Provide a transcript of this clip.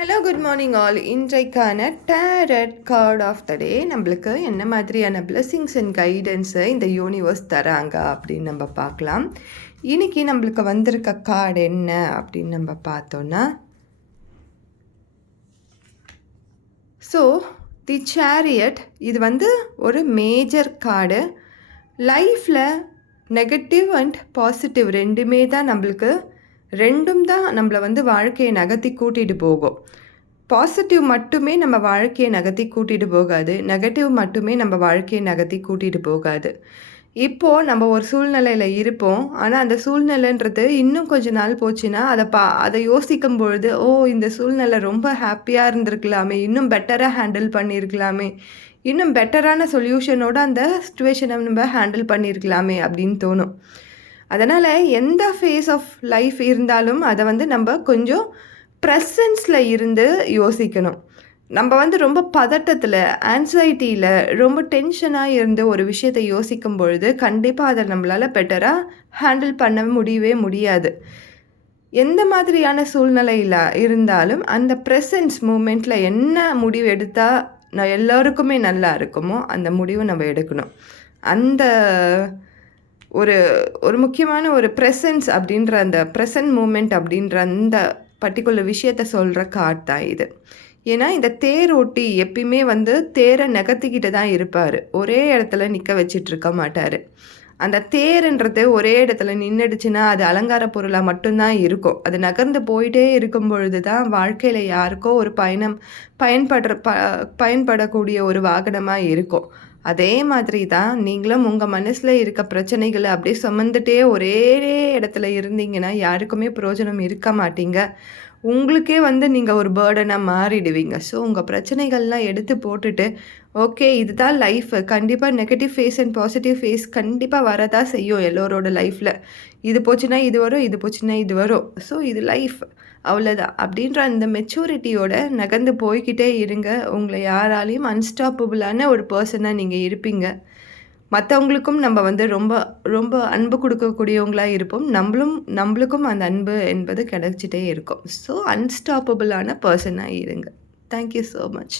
Hello good morning all. இன்றைக்கான tarot card of the டே நம்மளுக்கு என்ன மாதிரியான பிளெஸிங்ஸ் அண்ட் கைடன்ஸை இந்த யூனிவர்ஸ் தராங்க அப்படின்னு நம்ம பார்க்கலாம். இன்றைக்கி நம்மளுக்கு வந்திருக்க கார்டு என்ன அப்படின்னு நம்ம பார்த்தோன்னா, ஸோ தி சேரியட் இது ஒரு மேஜர் கார்டு. லைஃப்பில் நெகட்டிவ் அண்ட் பாசிட்டிவ் ரெண்டும் தான் நம்மளை வாழ்க்கையை நகர்த்தி கூட்டிகிட்டு போகும். பாசிட்டிவ் மட்டுமே நம்ம வாழ்க்கையை நகர்த்தி கூட்டிகிட்டு போகாது, நெகட்டிவ் மட்டுமே நம்ம வாழ்க்கையை நகர்த்தி கூட்டிகிட்டு போகாது. இப்போது நம்ம ஒரு சூழ்நிலையில் இருப்போம், ஆனால் அந்த சூழ்நிலைன்றது இன்னும் கொஞ்ச நாள் போச்சுன்னா அதை யோசிக்கும் பொழுது, இந்த சூழ்நிலை ரொம்ப ஹாப்பியாக இருந்திருக்கலாமே, இன்னும் பெட்டராக ஹேண்டில் பண்ணியிருக்கலாமே, இன்னும் பெட்டரான சொல்யூஷனோடு அந்த சுச்சுவேஷனை நம்ம ஹேண்டில் பண்ணியிருக்கலாமே அப்படின்னு தோணும். அதனால் எந்த ஃபேஸ் ஆஃப் லைஃப் இருந்தாலும் அதை நம்ம கொஞ்சம் ப்ரெசன்ஸில் இருந்து யோசிக்கணும். நம்ம ரொம்ப பதட்டத்தில், ஆன்சைட்டியில், ரொம்ப டென்ஷனாக இருந்து ஒரு விஷயத்தை யோசிக்கும் பொழுது கண்டிப்பாக அதை நம்மளால் பெட்டராக ஹேண்டில் பண்ண முடியவே முடியாது. எந்த மாதிரியான சூழ்நிலையில் இருந்தாலும் அந்த ப்ரெசன்ஸ் மூமெண்ட்டில் என்ன முடிவு எடுத்தால் எல்லோருக்குமே நல்லா இருக்குமோ அந்த முடிவை நம்ம எடுக்கணும். அந்த ஒரு ஒரு முக்கியமான ஒரு ப்ரெசன்ஸ் அப்படின்ற அந்த ப்ரெசன்ட் மூமெண்ட் அப்படின்ற அந்த பர்டிகுலர் விஷயத்த சொல்கிற கார்ட் தான் இது. ஏன்னா இந்த தேரோட்டி எப்பயுமே தேரை நகர்த்திக்கிட்டு தான் இருப்பார், ஒரே இடத்துல நிற்க வச்சிட்டு இருக்க மாட்டார். அந்த தேருன்றது ஒரே இடத்துல நின்றுடுச்சுன்னா அது அலங்கார பொருளாக மட்டும்தான் இருக்கும். அது நகர்ந்து போயிட்டே இருக்கும் பொழுது தான் வாழ்க்கையில் யாருக்கோ ஒரு பயன்படக்கூடிய ஒரு வாகனமாக இருக்கும். அதே மாதிரி தான் நீங்களும் உங்கள் மனசில் இருக்க பிரச்சனைகளை அப்படியே சுமந்துட்டே ஒரே இடத்துல இருந்தீங்கன்னா யாருக்குமே பிரயோஜனம் இருக்க மாட்டீங்க. உங்களுக்கே நீங்கள் ஒரு பேர்டனாக மாறிடுவீங்க. ஸோ உங்கள் பிரச்சனைகள்லாம் எடுத்து போட்டுட்டு, ஓகே இதுதான் லைஃப், கண்டிப்பாக negative phase and positive phase கண்டிப்பாக வரதான் செய்யும் எல்லோரோட லைஃப்பில். இது போச்சுன்னா இது வரும், இது போச்சுன்னா இது வரும். ஸோ இது லைஃப், அவ்வளோதான் அப்படின்ற அந்த மெச்சூரிட்டியோட நகர்ந்து போய்கிட்டே இருங்க. உங்களை யாராலையும் அன்ஸ்டாப்பபிளான ஒரு பர்சனாக நீங்கள் இருப்பீங்க. மற்றவங்களுக்கும் நம்ம ரொம்ப ரொம்ப அன்பு கொடுக்கக்கூடியவங்களாக இருப்போம். நம்மளுக்கும் அந்த அன்பு என்பது கிடைச்சிட்டே இருக்கும். ஸோ அன்ஸ்டாப்பபிளான பர்சனாக இருங்க. Thank you so much.